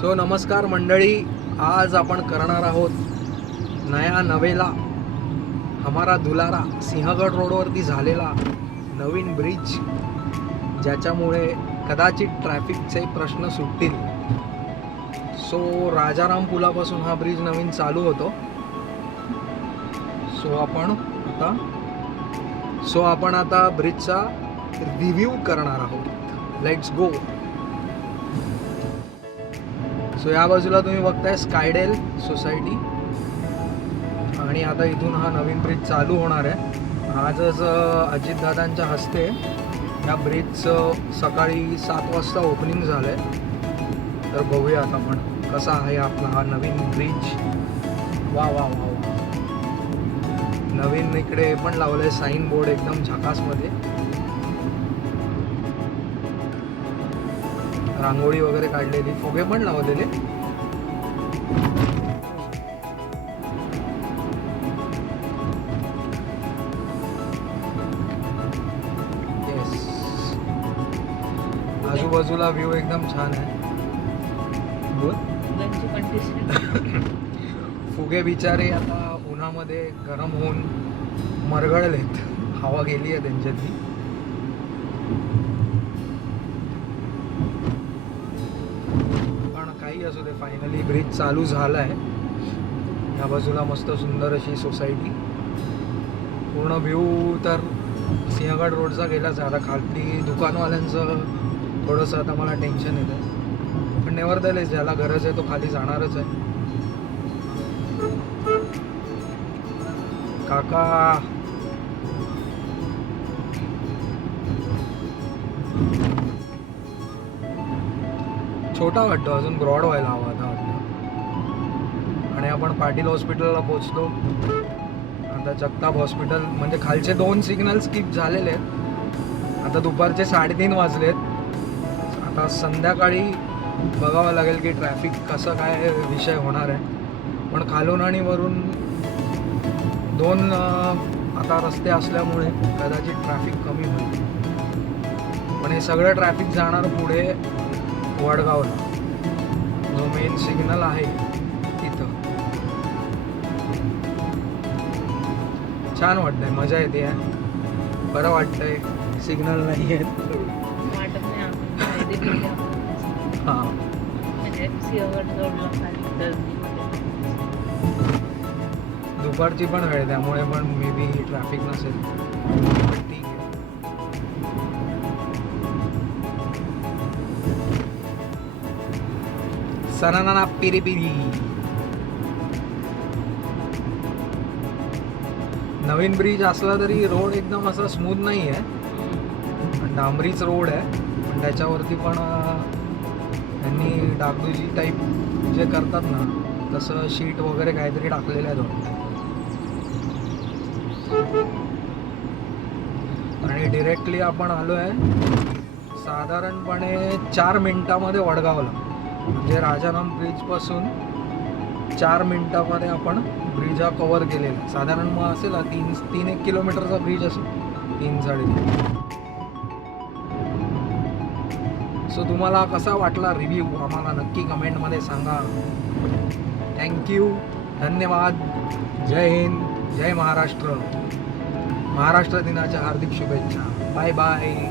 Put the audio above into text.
So नमस्कार मंडळी, आज आपण करणार आहोत नया नवेला हमारा दुलारा सिंहगड रोडवरती झालेला नवीन ब्रिज, ज्याच्यामुळे कदाचित ट्रॅफिकचे प्रश्न सुटतील. सो राजाराम पुलापासून हा ब्रिज नवीन चालू होतो. सो आपण आता ब्रिजचा रिव्ह्यू करणार आहोत. Let's go. सो या बाजूला तुम्ही बघताय स्कायडेल सोसायटी, आणि आता इथून हा नवीन ब्रिज चालू होणार आहे. आजच अजितदादांच्या हस्ते या ब्रिजचं सकाळी 7 वाजता ओपनिंग झालं आहे. तर बघूया आता आपण कसा आहे आपला हा नवीन ब्रिज. वा वा वा वा. नवीन इकडे पण लावलं आहे साईन बोर्ड एकदम झकासमध्ये. रांगोळी वगैरे काढलेली, फुगे पण लावलेले. येस, आजूबाजूला व्ह्यू एकदम छान आहे. फुगे बिचारे आता उन्हामध्ये गरम होऊन मरगळलेत, हवा गेली आहे त्यांच्यातली. काही असू दे, फायनली ब्रिज चालू झाला आहे. या बाजूला मस्त सुंदर अशी सोसायटी. पूर्ण व्ह्यू तर सिंहगड रोडचा गेलाच. आता खाली दुकानवाल्यांचं थोडंसं आता मला टेन्शन येतं, पण नेव्हरदलेस ज्याला गरज आहे तो खाली जाणारच आहे. काका छोटा वाटतो, अजून ब्रॉड व्हायला हवा आता वाटतं. आणि आपण पाटील हॉस्पिटलला पोचलो. आता जगताप हॉस्पिटल, म्हणजे खालचे 2 सिग्नल स्किप झालेले आहेत. आता दुपारचे 3:30 वाजलेत. आता संध्याकाळी बघावं लागेल की ट्रॅफिक कसं काय विषय होणार आहे. पण खालून आणि वरून 2 आता रस्ते असल्यामुळे कदाचित ट्रॅफिक कमी होईल. पण हे सगळं ट्रॅफिक जाणार पुढे वडगावला, जो मेन सिग्नल आहे तिथं. छान वाटतंय, मजा येते आहे, बरं वाटतंय. सिग्नल नाही आहेत. हां, दुपारची पण वेळ, त्यामुळे पण मे बी ट्रॅफिक नसेल. ठीक आहे. सनाना पिरी पिरी. नवीन ब्रिज असला तरी रोड एकदम असा स्मूथ नाही आहे, डांबरीच रोड आहे. पण त्याच्यावरती पण त्यांनी डागडुजी टाईप जे करतात ना, तसं शीट वगैरे काहीतरी टाकलेलं आहे रोड. आणि डिरेक्टली आपण आलो आहे साधारणपणे 4 मिनिटामध्ये वडगावला. म्हणजे राजाराम ब्रिजपासून 4 मिनिटामध्ये आपण ब्रिज हा कवर केलेला. साधारण मग असेल 3-1 किलोमीटरचा ब्रिज असेल, 3-3.5. सो तुम्हाला कसा वाटला रिव्ह्यू आम्हाला नक्की कमेंटमध्ये सांगा. थँक्यू, धन्यवाद. जय हिंद, जय महाराष्ट्र. महाराष्ट्र दिनाच्या हार्दिक शुभेच्छा. Bye bye.